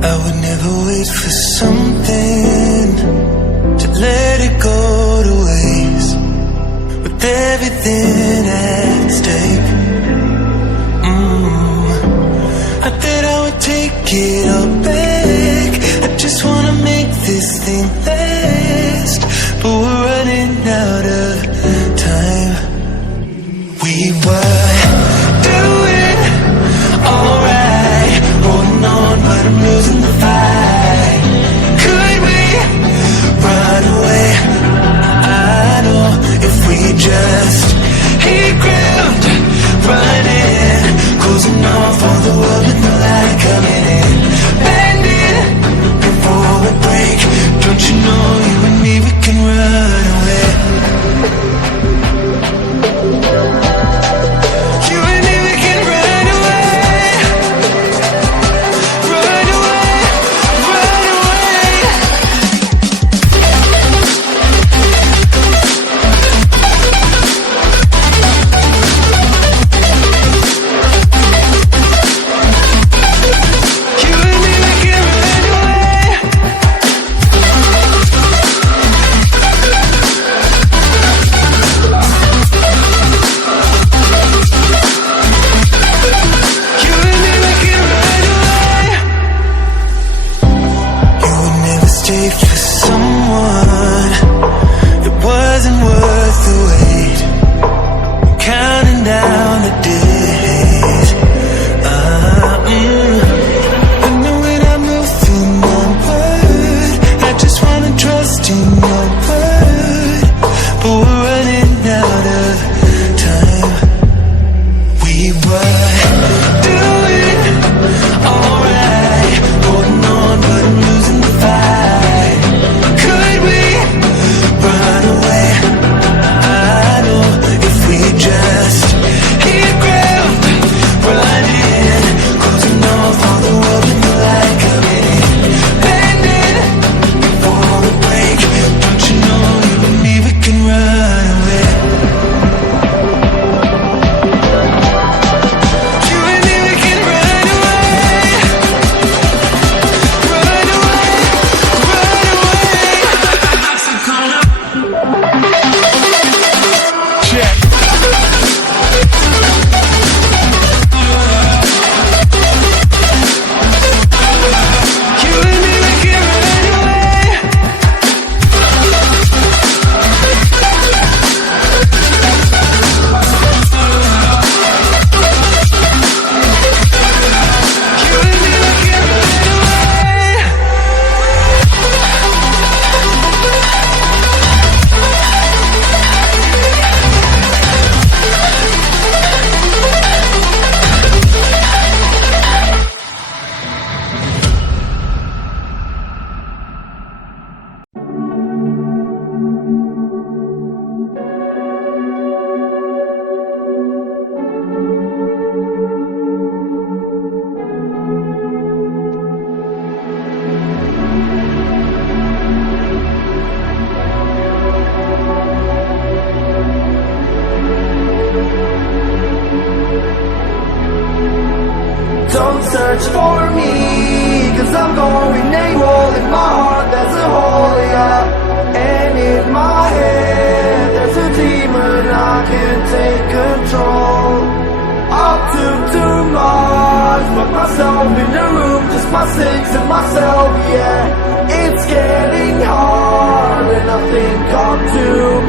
I would never wait for something to let it go to waste. With everything at stake, I thought I would take it all back. I just wanna make this thing last, but we're running out of time. We were doing alright, holding on, but I'm losing the fight. Could we run away? I know if we just hit ground, running, closing off all the world with the light coming in, bending before we break. Don't you know you and me, we can run away. You and me, we can run away. Run away, run away. You and me, we can run away. You and me, we can run away. You would never stay for someone that wasn't worth the wait. I'm counting down the days. I know when I'm moving onward, I just wanna trust in your word, but we're running out of time. We were doing alright, holding on, but I'm losing the fight. Could we run away? I know if we just hit ground, running, closing off all the world with the light coming in, bending before we break. Don't you know you and me, we can run away. You and me, we can run away. Run away, run away. Check. You and me, we can run away. You and me, we can run away. Don't search for me, cause I'm going AWOL. In my heart there's a hole, yeah. And in my head there's a demon, I can't take control. I took too much, put myself in the room, just my six and myself, yeah. It's getting hard and I think I'm doomed.